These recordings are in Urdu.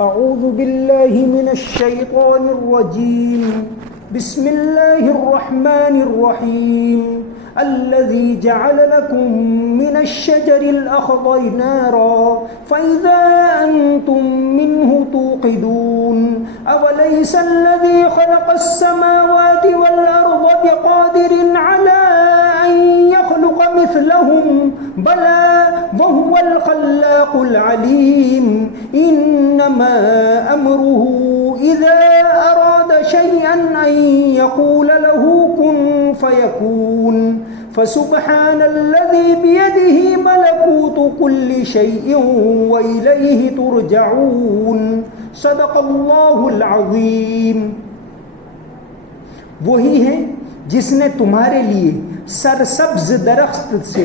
أعوذ بالله من الشيطان الرجيم بسم الله الرحمن الرحيم الذي جعل لكم من الشجر الأخضر نارا فإذا أنتم منه توقدون أوليس الذي خلق السماوات والأرض بقادر على أن يخلق مثلهم بلى وهو الخلاق العليم إنما أمره إذا أراد شيئا أن يقول له كن فيكون فسبحان الذي بيده ملكوت كل شيء وإليه ترجعون صدق اللہ العظیم۔ وہی ہے جس نے تمہارے لیے سرسبز درخت سے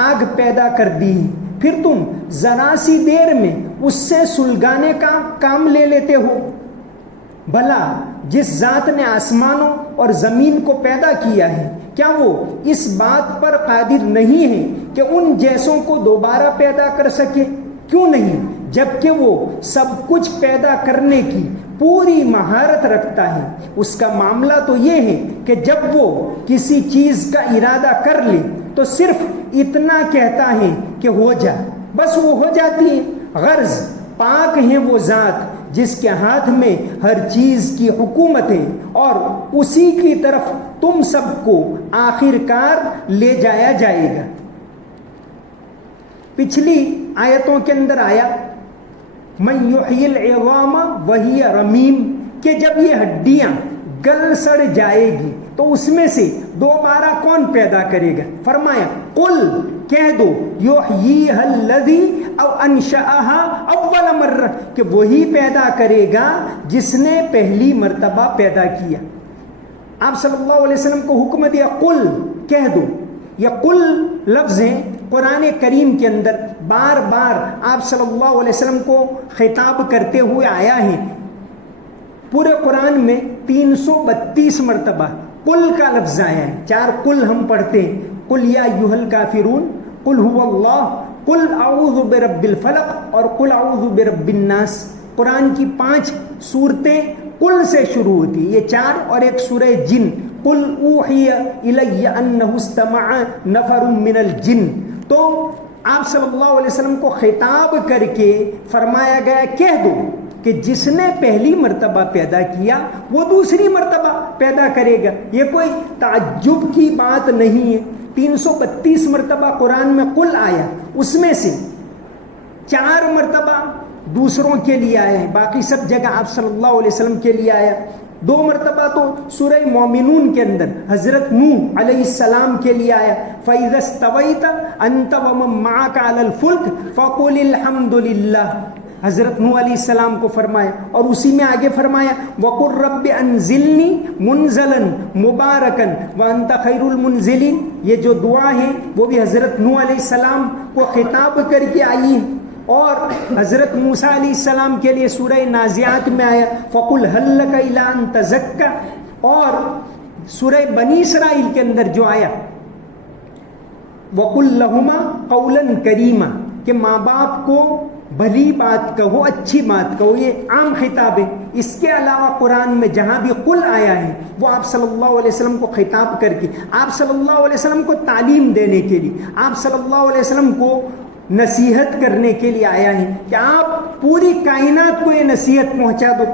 آگ پیدا کر دی، پھر تم ذرا سی دیر میں اس سے سلگانے کا کام لے لیتے ہو۔ بھلا جس ذات نے آسمانوں اور زمین کو پیدا کیا ہے، کیا وہ اس بات پر قادر نہیں ہے کہ ان جیسوں کو دوبارہ پیدا کر سکے؟ کیوں نہیں، جبکہ وہ سب کچھ پیدا کرنے کی پوری مہارت رکھتا ہے۔ اس کا معاملہ تو یہ ہے کہ جب وہ کسی چیز کا ارادہ کر لے تو صرف اتنا کہتا ہے کہ ہو جا، بس وہ ہو جاتی ہے۔ غرض پاک ہے وہ ذات جس کے ہاتھ میں ہر چیز کی حکومت ہے، اور اسی کی طرف تم سب کو آخر کار لے جایا جائے گا۔ پچھلی آیتوں کے اندر آیا من یحیی العظام وہی رمیم، کہ جب یہ ہڈیاں گل سڑ جائے گی تو اس میں سے دوبارہ کون پیدا کرے گا؟ فرمایا قل، کہہ دو، یحییھا الذی او انشأھا اول مرہ، کہ وہی پیدا کرے گا جس نے پہلی مرتبہ پیدا کیا۔ آپ صلی اللہ علیہ وسلم کو حکم دیا قل، کہہ دو۔ یہ قل لفظ ہے قرآن کریم کے اندر بار بار آپ صلی اللہ علیہ وسلم کو خطاب کرتے ہوئے آیا ہے۔ پورے قرآن میں 332 مرتبہ قل کا لفظ آیا ہے۔ 4 قل ہم پڑھتے ہیں، قل یا ایھا الکافرون، قل ھو اللہ، قل اعوذ برب الفلق اور قل اعوذ برب الناس۔ قرآن کی 5 صورتیں قل سے شروع ہوتی، یہ 4 اور ایک سورہ جن، قل اوحی الی انہ استمع نفر من الجن۔ تو آپ صلی اللہ علیہ وسلم کو خطاب کر کے فرمایا گیا کہہ دو کہ جس نے پہلی مرتبہ پیدا کیا وہ دوسری مرتبہ پیدا کرے گا۔ یہ کوئی تعجب کی بات نہیں ہے۔ 332 مرتبہ قرآن میں قل آیا، اس میں سے 4 مرتبہ دوسروں کے لیے آیا ہے، باقی سب جگہ آپ صلی اللہ علیہ وسلم کے لیے آیا۔ 2 مرتبہ تو سورہ مومنون کے اندر حضرت نوح علیہ السلام کے لیے آیا، فَإِذَا اسْتَوَيْتَ أَنْتَ وَمَن مَّعَكَ عَلَى الْفُلْكِ فَقُلِ الْحَمْدُ لِلَّهِ، حضرت نوح علیہ السلام کو فرمایا، اور اسی میں آگے فرمایا وَقُلْ رَبِّ أَنزِلْنِي مُنزَلًا مُبَارَكًا وَأَنْتَ خَيْرُ الْمُنزِلِينَ۔ یہ جو دعا ہے وہ بھی حضرت نوح علیہ السلام کو خطاب کر کے آئی ہے۔ اور حضرت موسیٰ علیہ السلام کے لیے سورہ نازعات میں آیا فَقُلْ هَلْ لَكَ إِلَىٰ أَن تَزَكَّىٰ، اور سورہ بنی اسرائیل کے اندر جو آیا وَقُلْ لَهُمَا قَوْلًا كَرِيمًا، کہ ماں باپ کو بھلی بات کہو، اچھی بات کہو، یہ عام خطاب ہے۔ اس کے علاوہ قرآن میں جہاں بھی قل آیا ہے وہ آپ صلی اللہ علیہ وسلم کو خطاب کر کے، آپ صلی اللہ علیہ وسلم کو تعلیم دینے کے لیے، آپ صلی اللہ علیہ وسلم کو نصیحت کرنے کے لیے آیا ہے کہ آپ پوری کائنات کو یہ نصیحت پہنچا دو۔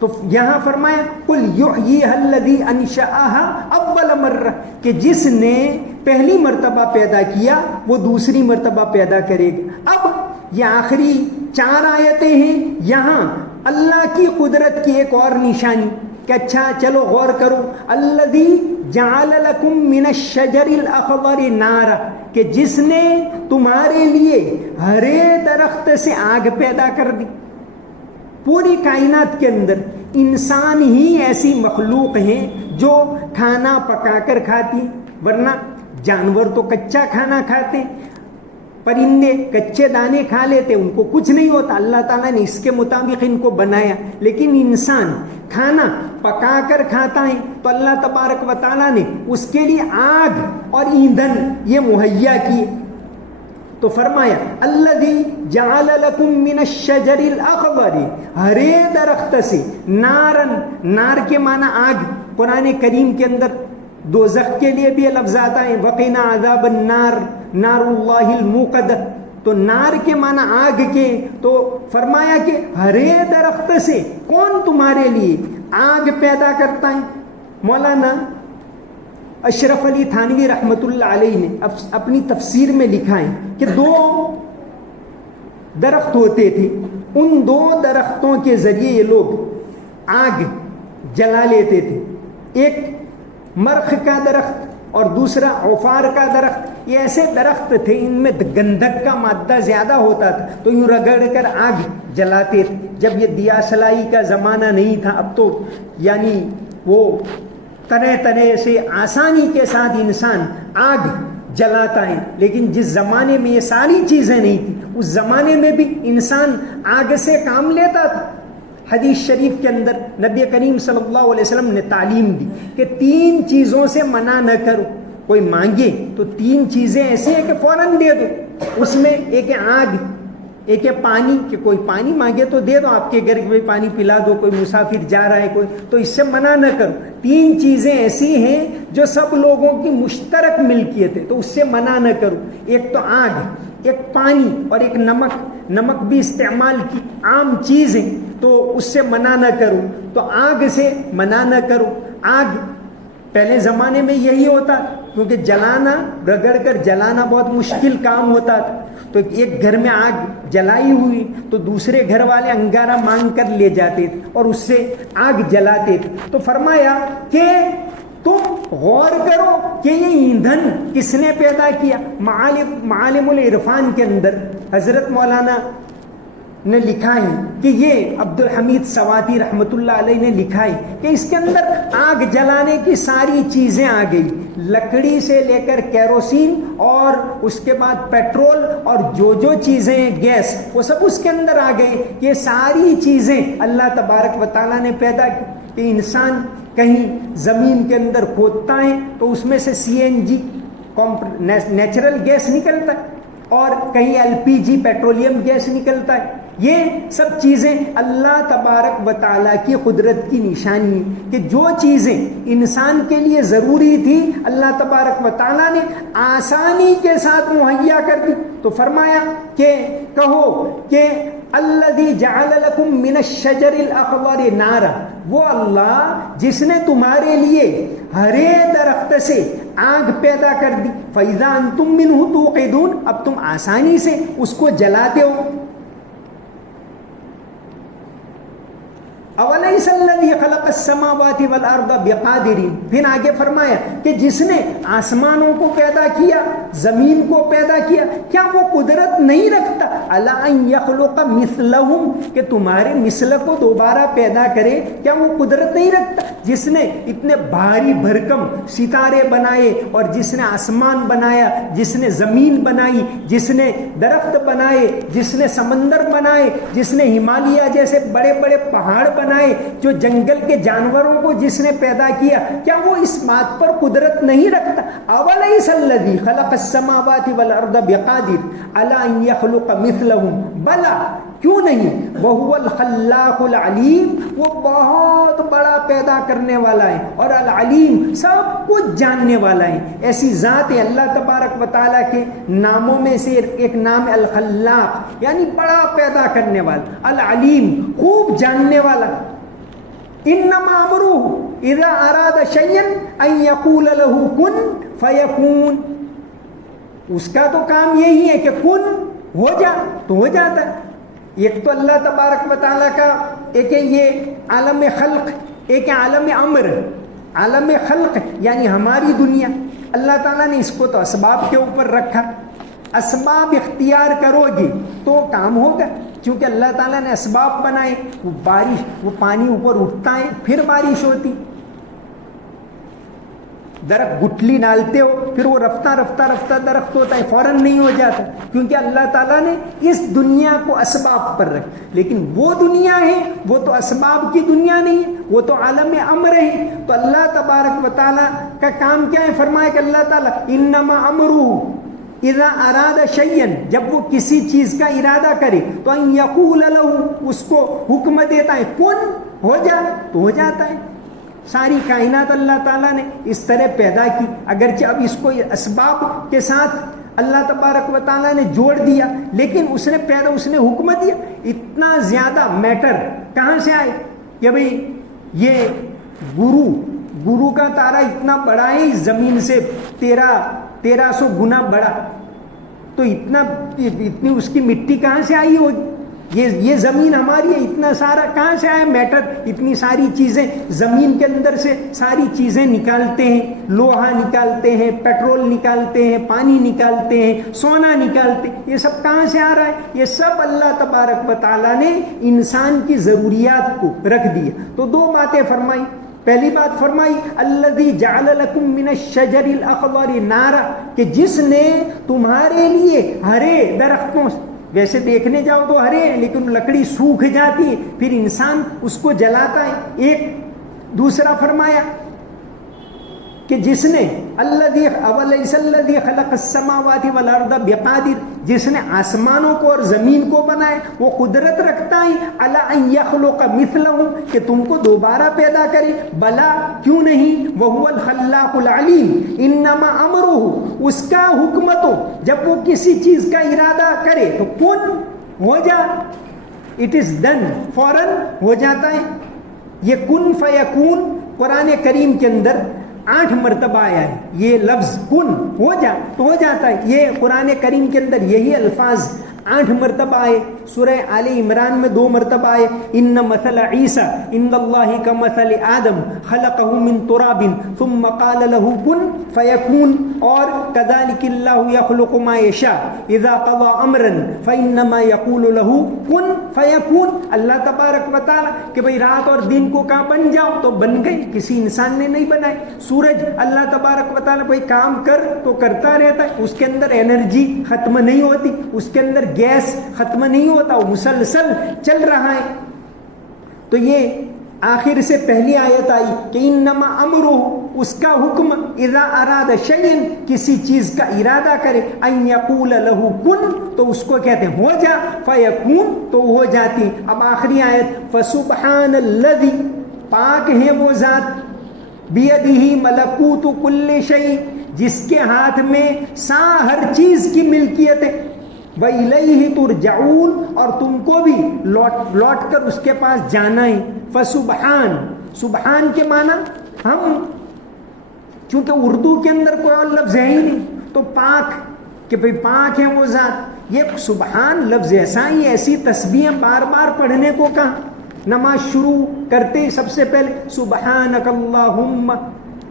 تو یہاں فرمایا قل یحییھا الذی انشأھا اول مرہ، کہ جس نے پہلی مرتبہ پیدا کیا وہ دوسری مرتبہ پیدا کرے گا۔ اب یہ آخری 4 آیتیں ہیں، یہاں اللہ کی قدرت کی ایک اور نشانی کہ اچھا چلو غور کرو، الذی جعل لکم من الشجر الاخضر نارا، کہ جس نے تمہارے لیے ہرے درخت سے آگ پیدا کر دی۔ پوری کائنات کے اندر انسان ہی ایسی مخلوق ہیں جو کھانا پکا کر کھاتی، ورنہ جانور تو کچا کھانا کھاتے، پرندے کچے دانے کھا لیتے، ان کو کچھ نہیں ہوتا، اللہ تعالیٰ نے اس کے مطابق ان کو بنایا۔ لیکن انسان کھانا پکا کر کھاتا ہے تو اللہ تبارک و تعالیٰ نے اس کے لیے آگ اور ایندھن یہ مہیا کیے۔ تو فرمایا الذی جعل لکم من الشجر الاخضر، ہرے درخت سے نارن، نار کے معنی آگ، قرآن کریم کے اندر دوزخ کے لیے بھی لفظ آتا ہے وقنا عذاب النار نار اللہ الموقد، تو نار کے معنی آگ کے، تو فرمایا کہ ہرے درخت سے کون تمہارے لیے آگ پیدا کرتا ہے. مولانا اشرف علی تھانوی رحمۃ اللہ علیہ نے اپنی تفسیر میں لکھا ہے کہ 2 درخت ہوتے تھے، ان 2 درختوں کے ذریعے یہ لوگ آگ جلا لیتے تھے، ایک مرخ کا درخت اور دوسرا عفار کا درخت. یہ ایسے درخت تھے ان میں گندھک کا مادہ زیادہ ہوتا تھا تو یوں رگڑ کر آگ جلاتے تھے. جب یہ دیا سلائی کا زمانہ نہیں تھا، اب تو یعنی وہ طرح طرح سے آسانی کے ساتھ انسان آگ جلاتا ہے، لیکن جس زمانے میں یہ ساری چیزیں نہیں تھیں اس زمانے میں بھی انسان آگ سے کام لیتا تھا. حدیث شریف کے اندر نبی کریم صلی اللہ علیہ وسلم نے تعلیم دی کہ 3 چیزوں سے منع نہ کرو. کوئی مانگے تو 3 چیزیں ایسی ہیں کہ فوراً دے دو. اس میں ایک ہے آگ، ایک ہے پانی، کہ کوئی پانی مانگے تو دے دو، آپ کے گھر میں پانی پلا دو، کوئی مسافر جا رہا ہے کوئی، تو اس سے منع نہ کرو. 3 چیزیں ایسی ہیں جو سب لوگوں کی مشترک ملکیت ہے تو اس سے منع نہ کرو. ایک تو آگ، ایک پانی اور ایک نمک. نمک بھی استعمال کی عام چیز ہے تو اس سے منع نہ کرو. تو آگ سے منع نہ کرو. آگ پہلے زمانے میں یہی ہوتا کیونکہ جلانا، رگڑ کر جلانا بہت مشکل کام ہوتا تھا، تو ایک گھر میں آگ جلائی ہوئی تو دوسرے گھر والے انگارہ مانگ کر لے جاتے تھے اور اس سے آگ جلاتے تھے. تو فرمایا کہ تم غور کرو کہ یہ ایندھن کس نے پیدا کیا. معالم العرفان کے اندر حضرت مولانا نے لکھا ہے کہ یہ عبد الحمید سواتی رحمۃ اللہ علیہ نے لکھا ہے کہ اس کے اندر آگ جلانے کی ساری چیزیں آ گئی، لکڑی سے لے کر کیروسین اور اس کے بعد پیٹرول اور جو چیزیں گیس وہ سب اس کے اندر آ گئے. یہ ساری چیزیں اللہ تبارک و تعالیٰ نے پیدا کی. کہ انسان کہیں زمین کے اندر کھودتا ہے تو اس میں سے CNG نیچرل گیس نکلتا ہے اور کہیں LPG پیٹرولیم گیس نکلتا ہے. یہ سب چیزیں اللہ تبارک و تعالیٰ کی قدرت کی نشانی ہے کہ جو چیزیں انسان کے لیے ضروری تھی اللہ تبارک و تعالیٰ نے آسانی کے ساتھ مہیا کر دی. تو فرمایا کہ کہو کہ الذی جعل لکم من الشجر الاخضر نارا، وہ اللہ جس نے تمہارے لیے ہرے درخت سے آگ پیدا کر دی. فاذا انتم منہ توقدون، اب تم آسانی سے اس کو جلاتے ہو. اولیس الذی خلق السماوات والارض بقادر، پھر آگے فرمایا کہ جس نے آسمانوں کو پیدا کیا، زمین کو پیدا کیا، کیا وہ قدرت نہیں رکھتا الا ان یخلق مثلہم، کہ تمہارے مثل کو دوبارہ پیدا کرے؟ کیا وہ قدرت نہیں رکھتا؟ جس نے اتنے بھاری بھرکم ستارے بنائے اور جس نے آسمان بنایا، جس نے زمین بنائی، جس نے درخت بنائے، جس نے سمندر بنائے، جس نے ہمالیہ جیسے بڑے بڑے پہاڑ بنائے، جو جنگل کے جانوروں کو جس نے پیدا کیا، کیا وہ اس بات پر قدرت نہیں رکھتا؟ اولیس الذی خلق السماوات والارض بقادر علی ان یخلق مثلہم، بلا کیوں نہیں، وہو الخلاق العلیم، وہ بہت بڑا پیدا کرنے والا ہے اور العلیم سب کچھ جاننے والا ہے. ایسی ذات ہے اللہ تبارک و تعالیٰ کے ناموں میں سے ایک نام ہے الخلاق، یعنی بڑا پیدا کرنے والا، العلیم خوب جاننے والا. انما امرہ اذا اراد شیئا ان یقول له کن فیکون، اس کا تو کام یہی ہے کہ کن ہو جا تو ہو جاتا ہے. ایک تو اللہ تبارک و تعالیٰ کا ایک ہے یہ عالم خلق، ایک ہے عالم امر. عالم خلق یعنی ہماری دنیا، اللہ تعالیٰ نے اس کو تو اسباب کے اوپر رکھا، اسباب اختیار کرو گے تو کام ہوگا، کیونکہ اللہ تعالیٰ نے اسباب بنائے. وہ بارش، وہ پانی اوپر اٹھتا ہے پھر بارش ہوتی. درخت گٹھلی ڈالتے ہو پھر وہ رفتہ رفتہ رفتہ درخت ہوتا ہے، فوراً نہیں ہو جاتا، کیونکہ اللہ تعالیٰ نے اس دنیا کو اسباب پر رکھا. لیکن وہ دنیا ہے وہ تو اسباب کی دنیا نہیں ہے، وہ تو عالم امر ہے. تو اللہ تبارک و تعالیٰ کا کام کیا ہے؟ فرمایا کہ اللہ تعالیٰ انما امرہ، اذا اراد شیئا جب وہ کسی چیز کا ارادہ کرے تو ان یقول لہ اس کو حکم دیتا ہے کن ہو جا تو ہو جاتا ہے. ساری کائنات اللہ تعالیٰ نے اس طرح پیدا کی, اگرچہ اب اس کو اسباب کے ساتھ اللہ تبارک و تعالیٰ نے جوڑ دیا, لیکن اس نے حکم دیا. اتنا زیادہ میٹر کہاں سے آئے کہ بھئی یہ گرو کا تارا اتنا بڑا ہے اس زمین سے 1300 گنا بڑا, تو اتنی اس کی مٹی کہاں سے آئی ہوگی؟ یہ زمین ہماری ہے, اتنا سارا کہاں سے آیا میٹر؟ اتنی ساری چیزیں زمین کے اندر سے ساری چیزیں نکالتے ہیں, لوہا نکالتے ہیں, پیٹرول نکالتے ہیں, پانی نکالتے ہیں, سونا نکالتے ہیں, یہ سب کہاں سے آ رہا ہے؟ یہ سب اللہ تبارک و تعالیٰ نے انسان کی ضروریات کو رکھ دیا. تو دو باتیں فرمائی. پہلی بات فرمائی الذی جعل لکم من الشجر الاخضر نارا, کہ جس نے تمہارے لیے ہرے درختوں, ویسے دیکھنے جاؤ تو ہرے ہیں لیکن لکڑی سوکھ جاتی ہے, پھر انسان اس کو جلاتا ہے. ایک دوسرا فرمایا کہ جس نے اولیس الذی خلق السماوات والارض بقادر, جس نے آسمانوں کو اور زمین کو بنائے وہ قدرت رکھتا ہے علی ان یخلق مثلہم, کہ تم کو دوبارہ پیدا کرے. بلا کیوں نہیں, وہو الخلاق العلیم, انما امرہ, اس کا حکم تو جب وہ کسی چیز کا ارادہ کرے تو کن ہو جا, اٹ از ڈن, فوراً ہو جاتا ہے. یہ کن فیکون قرآن کریم کے اندر 8 مرتبہ آیا ہے. یہ لفظ کن ہو جا تو ہو جاتا ہے, یہ قرآن کریم کے اندر یہی الفاظ 8 مرتبہ آئے. سورہ آل عمران میں 2 مرتبہ آئے, ان مثل عیسیٰ عند اللہ کمثل آدم خلقہ من تراب ثم قال له کن فیکون, اور کذالک اللہ یخلق ما یشاء اذا قضى امرا فانما یقول له کن فیکون. اللہ تبارک و تعالیٰ کہ بھئی رات اور دن کو کہاں بن جاؤ تو بن گئی, کسی انسان نے نہیں بنائے. سورج اللہ تبارک و تعالیٰ کوئی کام کر تو کرتا رہتا ہے, اس کے اندر انرجی ختم نہیں ہوتی, اس کے اندر گیس ختم نہیں ہوتا, وہ مسلسل چل رہا ہے. تو یہ آخر سے پہلی آیت آئی کہ انما امرہ, اس کا حکم اذا اراد شیئا, کسی چیز کا ارادہ کرے, ان یقول لہ کن, تو اس کو کہتے ہیں ہو جا, فیکون, تو ہو جاتی. اب آخری آیت فسبحان الذی, پاک ہے وہ ذات, بیدہ ملکوت کل شیء, جس کے ہاتھ میں ہر چیز کی ملکیت ہے. وَإِلَيْهِ تُرْجَعُونَ, اور تم کو بھی لوٹ کر اس کے پاس جانا ہے. فسبحان, سبحان کے معنی ہم, چونکہ اردو کے اندر کوئی اور لفظ ہے ہی نہیں, تو پاک, کہ بھئی پاک ہے وہ ذات. یہ سبحان لفظ ایسا ہی, ایسی تسبیحیں بار بار پڑھنے کو کہا. نماز شروع کرتے سب سے پہلے سبحانک اللہم,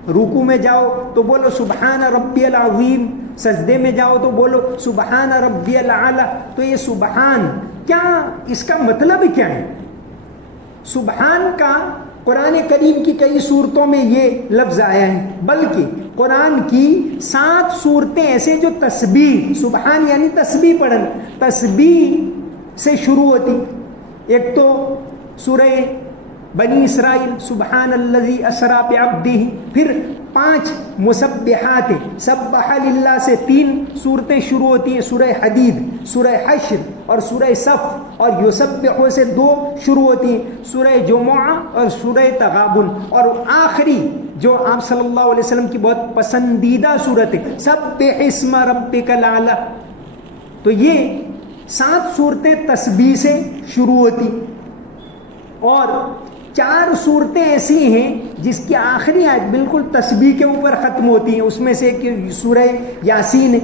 رکوع میں جاؤ تو بولو سبحان ربی العظیم, سجدے میں جاؤ تو بولو سبحان ربی الاعلی. تو یہ سبحان کیا, اس کا مطلب کیا ہے؟ سبحان کا قرآن کریم کی کئی صورتوں میں یہ لفظ آیا ہے, بلکہ قرآن کی 7 صورتیں ایسے جو تسبیح, سبحان یعنی تسبیح پڑھنا, تسبیح سے شروع ہوتی. ایک تو سورہ بنی اسرائیل سبحان الذی اسری بعبدہ, پھر 5 مسبحات, سبح للہ سے 3 صورتیں شروع ہوتی ہیں, سورہ حدید, سورہ حشر اور سورہ صف, اور یسبح سے 2 شروع ہوتی ہیں, سورہ جمعہ اور سورہ تغابن, اور آخری جو آپ صلی اللہ علیہ وسلم کی بہت پسندیدہ صورت ہے سبح اسم ربک الاعلی. تو یہ 7 صورتیں تسبیح سے شروع ہوتی, اور 4 صورتیں ایسی ہیں جس کی آخری آیت بالکل تسبیح کے اوپر ختم ہوتی ہیں. اس میں سے ایک سورہ یاسین ہے,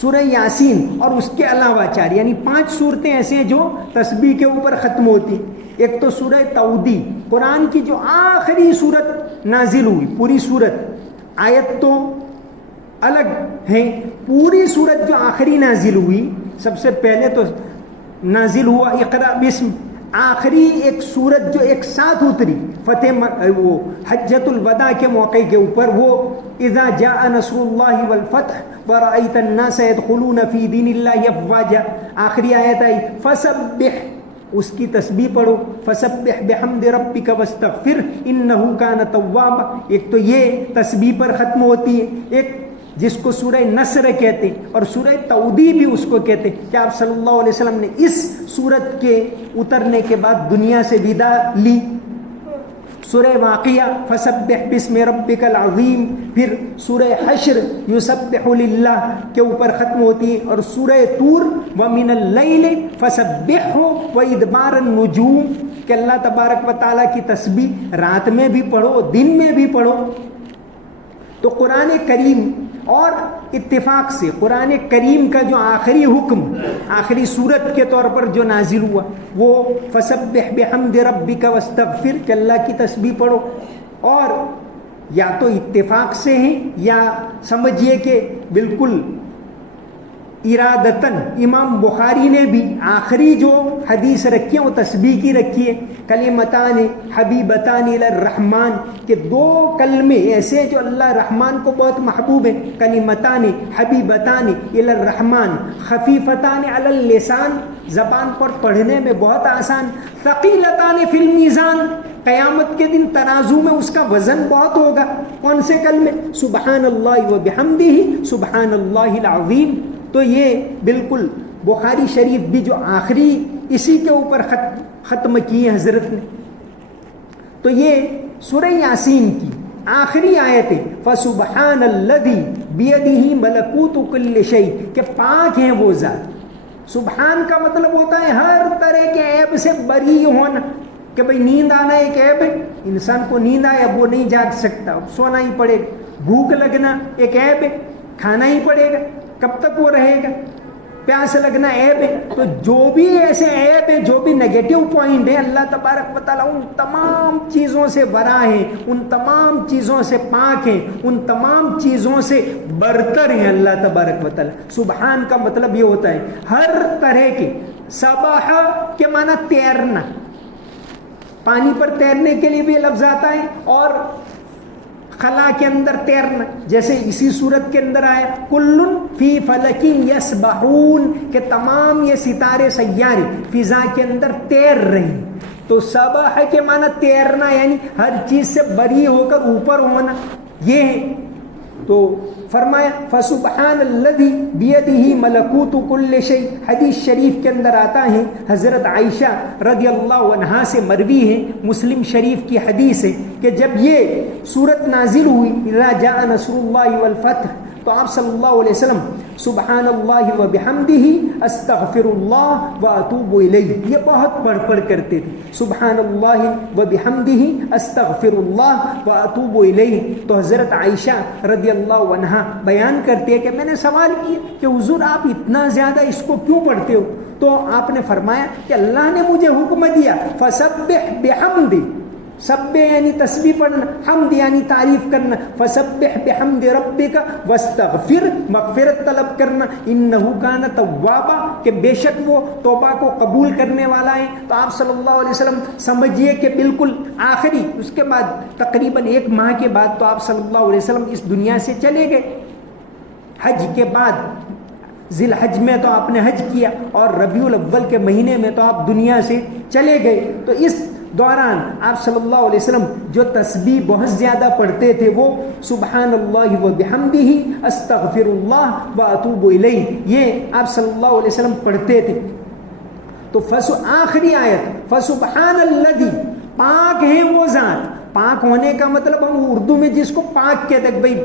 سورہ یاسین, اور اس کے علاوہ 4, یعنی 5 صورتیں ایسے ہیں جو تسبیح کے اوپر ختم ہوتی. ایک تو سورہ توحید, قرآن کی جو آخری صورت نازل ہوئی, پوری صورت, آیت تو الگ ہیں, پوری صورت جو آخری نازل ہوئی, سب سے پہلے تو نازل ہوا اقرا بسم, آخری ایک صورت جو ایک ساتھ اتری وہ حجۃ الوداع کے موقع کے اوپر, وہ اذا جاء نصر اللہ والفتح ورأیت الناس يدخلون فی دین اللہ افواجا, آخری آیت آئی فسبح, اس کی تسبیح پڑھو, فسبح بحمد ربک واستغفر انہ کان توابا. ایک تو یہ تسبیح پر ختم ہوتی ہے. ایک جس کو سورہ نصر کہتے ہیں اور سورہ توبہ بھی اس کو کہتے ہیں، کہ آپ صلی اللہ علیہ وسلم نے اس سورت کے اترنے کے بعد دنیا سے ودا لی۔ سورہ واقعہ فسبح باسم ربک العظیم، پھر سورہ حشر یسبح للہ کے اوپر ختم ہوتی ہے، اور سورہ طور ومن اللیل فسبحہ وادبار النجوم، کہ اللہ تبارک و تعالیٰ کی تسبیح رات میں بھی پڑھو دن میں بھی پڑھو۔ تو قرآن کریم، اور اتفاق سے قرآن کریم کا جو آخری حکم آخری صورت کے طور پر جو نازل ہوا وہ فسبح بحمد ربک واستغفر، کہ اللہ کی تسبیح پڑھو، اور یا تو اتفاق سے ہیں یا سمجھیے کہ بالکل ارادتاً امام بخاری نے بھی آخری جو حدیث رکھی ہے وہ تسبیح کی رکھی ہے، کلمتان حبیبتان الی الرحمن، کہ دو کلمے ایسے جو اللہ رحمان کو بہت محبوب ہیں، کلمتان حبیبتان الی الرحمن خفیفتان علی اللسان، زبان پر پڑھنے میں بہت آسان، ثقیلتان فی المیزان، قیامت کے دن ترازو میں اس کا وزن بہت ہوگا۔ کون سے کلمے؟ سبحان اللہ و بحمدہ سبحان اللہ العظیم۔ تو یہ بالکل بخاری شریف بھی جو آخری اسی کے اوپر ختم کی ہے حضرت نے۔ تو یہ سورہ یاسین کی آخری آیت ہے، فسبحان الذی بیدہ ملکوت کل شیء، کہ پاک ہیں وہ ذات۔ سبحان کا مطلب ہوتا ہے ہر طرح کے عیب سے بری ہونا، کہ بھئی نیند آنا ایک عیب ہے، انسان کو نیند آئے اب وہ نہیں جاگ سکتا، اب سونا ہی پڑے گا۔ بھوک لگنا ایک عیب ہے، کھانا ہی پڑے گا، کب تک وہ رہے گا؟ پیاس لگنا عیب ہے۔ تو جو بھی ایسے عیب ہے، جو بھی نیگیٹو پوائنٹ ہے، اللہ تبارک و تعالیٰ ان تمام چیزوں سے برا ہے، ان تمام چیزوں سے پاک ہیں، ان تمام چیزوں سے برتر ہیں اللہ تبارک و تعالیٰ۔ سبحان کا مطلب یہ ہوتا ہے ہر طرح کے، سبح کے معنی تیرنا، پانی پر تیرنے کے لیے بھی لفظ آتا ہے، اور خلا کے اندر تیرنا، جیسے اسی صورت کے اندر آیا کلن فی فلک یسبحون، کہ تمام یہ ستارے سیارے فضا کے اندر تیر رہے۔ تو سبح کے معنی تیرنا، یعنی ہر چیز سے بری ہو کر اوپر ہونا، یہ ہے۔ تو فرمایا فسبحان الذی بیدہ ملکوت کل شیء۔ حدیث شریف کے اندر آتا ہے، حضرت عائشہ رضی اللہ عنہا سے مروی ہے، مسلم شریف کی حدیث ہے، کہ جب یہ صورت نازل ہوئی اذا جاء نصر اللہ والفتح، تو آپ صلی اللہ علیہ وسلم سبحان اللہ و بحمدہ استغفر اللہ و اتوب الیہ، یہ بہت پڑھ کرتے تھے، سبحان اللہ و بحمدہ استغفر اللہ و اتوب الیہ۔ تو حضرت عائشہ رضی اللہ عنہا بیان کرتے ہیں کہ میں نے سوال کیا کہ حضور آپ اتنا زیادہ اس کو کیوں پڑھتے ہو؟ تو آپ نے فرمایا کہ اللہ نے مجھے حکم دیا فسبح بحمد، سبح یعنی تسبیح پڑھنا، حمد یعنی تعریف کرنا، فسبح بحمد ربک واستغفر، مغفرت طلب کرنا، انہ کان توابا، کہ بے شک وہ توبہ کو قبول کرنے والا ہے۔ تو آپ صلی اللہ علیہ وسلم سمجھیے کہ بالکل آخری، اس کے بعد تقریباً 1 ماہ کے بعد تو آپ صلی اللہ علیہ وسلم اس دنیا سے چلے گئے۔ حج کے بعد ذی الحج میں تو آپ نے حج کیا، اور ربیع الاول کے مہینے میں تو آپ دنیا سے چلے گئے۔ تو اس دوران آپ صلی اللہ علیہ وسلم جو تسبیح بہت زیادہ پڑھتے تھے وہ سبحان اللہ و بحمدہ استغفر اللہ و اتوب الیہ، یہ آپ صلی اللہ علیہ وسلم پڑھتے تھے۔ تو آخری آیت فسبحان الذی، پاک ہیں وہ ذات۔ پاک ہونے کا مطلب ہم اردو میں جس کو پاک کہتے ہیں، بھائی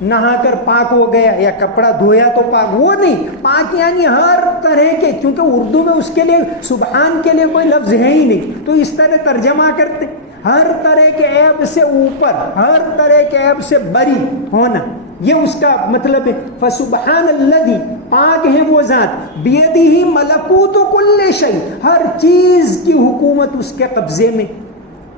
نہا کر پاک ہو گیا یا کپڑا دھویا تو پاک، وہ نہیں، پاک یعنی ہر طرح کے، کیونکہ اردو میں اس کے لیے سبحان کے لیے کوئی لفظ ہے ہی نہیں، تو اس طرح ترجمہ کرتے، ہر طرح کے عیب سے اوپر، ہر طرح کے عیب سے بری ہونا، یہ اس کا مطلب ہے۔ فسبحان الذی، پاک ہے وہ ذات، بیدہ ملکوت کل شیء، ہر چیز کی حکومت اس کے قبضے میں،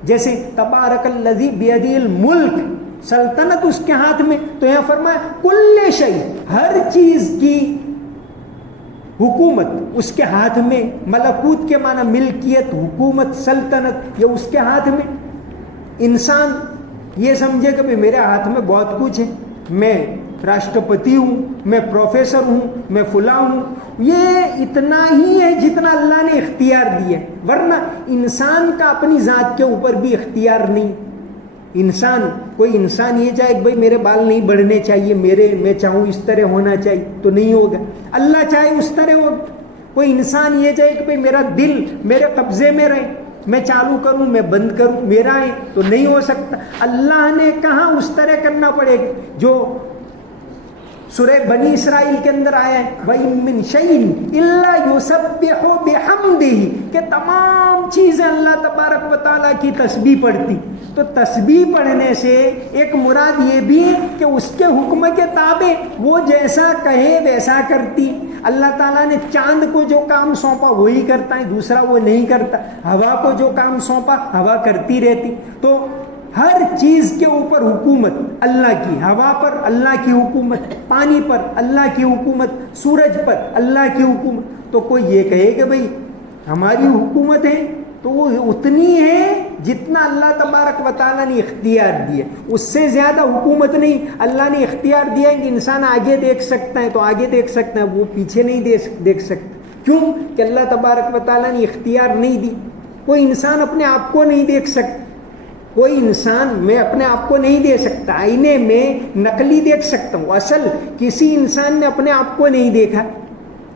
جیسے تبارک الذی بیدہ الملک، سلطنت اس کے ہاتھ میں، تو یہاں فرمایا کل شیء، ہر چیز کی حکومت اس کے ہاتھ میں، ملکوت کے معنی ملکیت، حکومت، سلطنت، یہ اس کے ہاتھ میں۔ انسان یہ سمجھے کہ میرے ہاتھ میں بہت کچھ ہے، میں راشٹرپتی ہوں، میں پروفیسر ہوں، میں فلاں ہوں، یہ اتنا ہی ہے جتنا اللہ نے اختیار دیا ہے، ورنہ انسان کا اپنی ذات کے اوپر بھی اختیار نہیں۔ انسان کوئی انسان یہ چاہے کہ بھائی میرے بال نہیں بڑھنے چاہیے، میں چاہوں اس طرح ہونا چاہیے تو نہیں ہوگا، اللہ چاہے اس طرح ہوگا۔ کوئی انسان یہ چاہے کہ بھائی میرا دل میرے قبضے میں رہے، میں چالو کروں میں بند کروں میرا ہے تو نہیں ہو سکتا، اللہ نے کہاں اس طرح کرنا پڑے گا جو سورہ بنی اسرائیل کے اندر آیا ہے وَإِن مِّن شَيْءٍ إِلَّا يُسَبِّحُ بِحَمْدِهِ، کہ تمام چیزیں اللہ تبارک و تعالیٰ کی تسبیح پڑھتی۔ تو تسبیح پڑھنے سے ایک مراد یہ بھی ہے کہ اس کے حکم کے تابع وہ جیسا کہے ویسا کرتی۔ اللہ تعالیٰ نے چاند کو جو کام سونپا وہی کرتا ہے، دوسرا وہ نہیں کرتا۔ ہوا کو جو کام سونپا ہوا کرتی رہتی۔ تو ہر چیز کے اوپر حکومت اللہ کی، ہوا پر اللہ کی حکومت، پانی پر اللہ کی حکومت، سورج پر اللہ کی حکومت۔ تو کوئی یہ کہے کہ بھئی ہماری حکومت ہے تو وہ اتنی ہے جتنا اللہ تبارک و تعالیٰ نے اختیار دیا، اس سے زیادہ حکومت نہیں۔ اللہ نے اختیار دیا ہے کہ انسان آگے دیکھ سکتا ہے تو آگے دیکھ سکتا ہے، وہ پیچھے نہیں دیکھ سکتا۔ کیوں کہ اللہ تبارک و تعالیٰ نے اختیار نہیں دی۔ کوئی انسان اپنے آپ کو نہیں دیکھ سکتا، کوئی انسان میں اپنے آپ کو نہیں دیکھ سکتا، آئینے میں نقلی دیکھ سکتا ہوں، اصل کسی انسان نے اپنے آپ کو نہیں دیکھا۔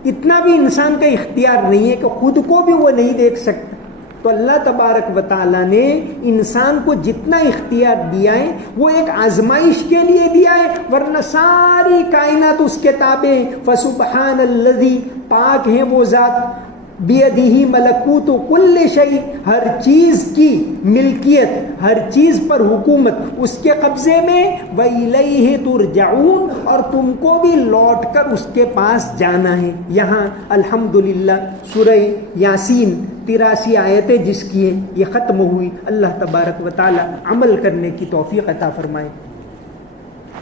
اتنا بھی انسان کا اختیار نہیں ہے کہ خود کو بھی وہ نہیں دیکھ سکتا۔ تو اللہ تبارک و تعالیٰ نے انسان کو جتنا اختیار دیا ہے وہ ایک آزمائش کے لیے دیا ہے، ورنہ ساری کائنات اس کے تابع ہیں۔ فسبحان الذی، پاک ہے وہ ذات، بیدہ ملکوت کل شیء، ہر چیز کی ملکیت، ہر چیز پر حکومت اس کے قبضے میں، وَإِلَيْهِ تُرْجَعُونَ، اور تم کو بھی لوٹ کر اس کے پاس جانا ہے۔ یہاں الحمدللہ سورہ یاسین 83 آیتیں جس کی ہیں یہ ختم ہوئی۔ اللہ تبارک و تعالی عمل کرنے کی توفیق عطا فرمائے۔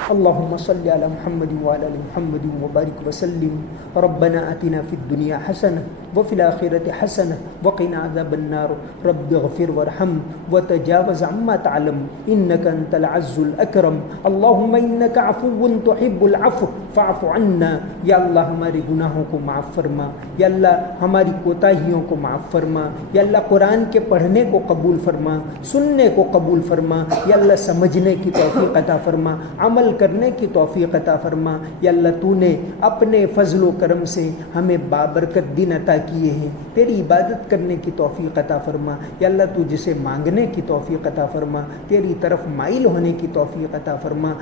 اللهم صل على محمد وعلى ال محمد وبارك وسلم۔ ربنا آتنا في الدنيا حسنة وفي الآخرة حسنة وقنا عذاب النار۔ رب اغفر وارحم وتجاوز عما تعلم إنك أنت العز الأكرم۔ اللهم إنك عفو تحب العفو فاعف عنا۔ یا اللہ ہمارے گناہوں کو معاف فرما، یا اللہ ہماری کوتاہیوں کو معاف فرما، یا اللہ قرآن کے پڑھنے کو قبول فرما، سننے کو قبول فرما، یا اللہ سمجھنے کی توفیق عطا فرما، عمل کرنے کی توفیق عطا فرما۔ یا اللہ تو نے اپنے فضل و کرم سے ہمیں بابرکت دن عطا کیے ہیں، تیری عبادت کرنے کی توفیق عطا فرما۔ یا اللہ تو جسے مانگنے کی توفیق عطا فرما، تیری طرف مائل ہونے کی توفیق عطا فرما،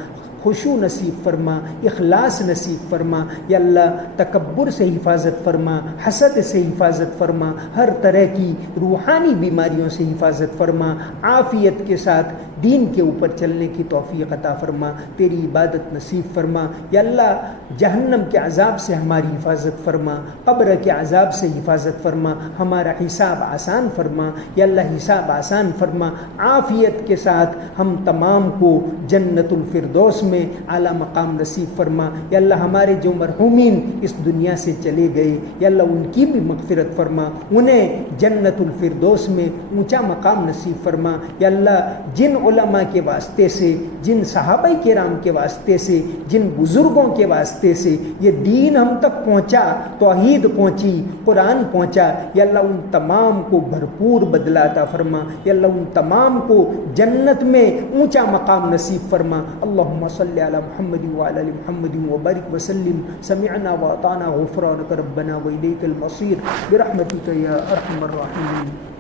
خشوع نصیب فرما، اخلاص نصیب فرما۔ یا اللہ تکبر سے حفاظت فرما، حسد سے حفاظت فرما، ہر طرح کی روحانی بیماریوں سے حفاظت فرما، عافیت کے ساتھ دین کے اوپر چلنے کی توفیق عطا فرما، تیری عبادت نصیب فرما۔ یا اللہ جہنم کے عذاب سے ہماری حفاظت فرما، قبر کے عذاب سے حفاظت فرما، ہمارا حساب آسان فرما۔ یا اللہ حساب آسان فرما، عافیت کے ساتھ ہم تمام کو جنت الفردوس میں اعلیٰ مقام نصیب فرما۔ یا اللہ ہمارے جو مرحومین اس دنیا سے چلے گئے، یا اللہ ان کی بھی مغفرت فرما، انہیں جنت الفردوس میں اونچا مقام نصیب فرما۔ یا اللہ جن علماء کے واسطے سے، جن صحابہ کرام کے واسطے سے، جن بزرگوں کے واسطے سے یہ دین ہم تک پہنچا، توحید پہنچی، قرآن پہنچا، یا اللہ ان تمام کو بھرپور بدلہ عطا فرما۔ یا اللہ ان تمام کو جنت میں اونچا مقام نصیب فرما۔ اللہم صلی علی محمد وعلی ال محمد وبارک وسلم۔ سمعنا واطعنا غفرانک ربنا والیک المصیر برحمتک یا ارحم الراحمین۔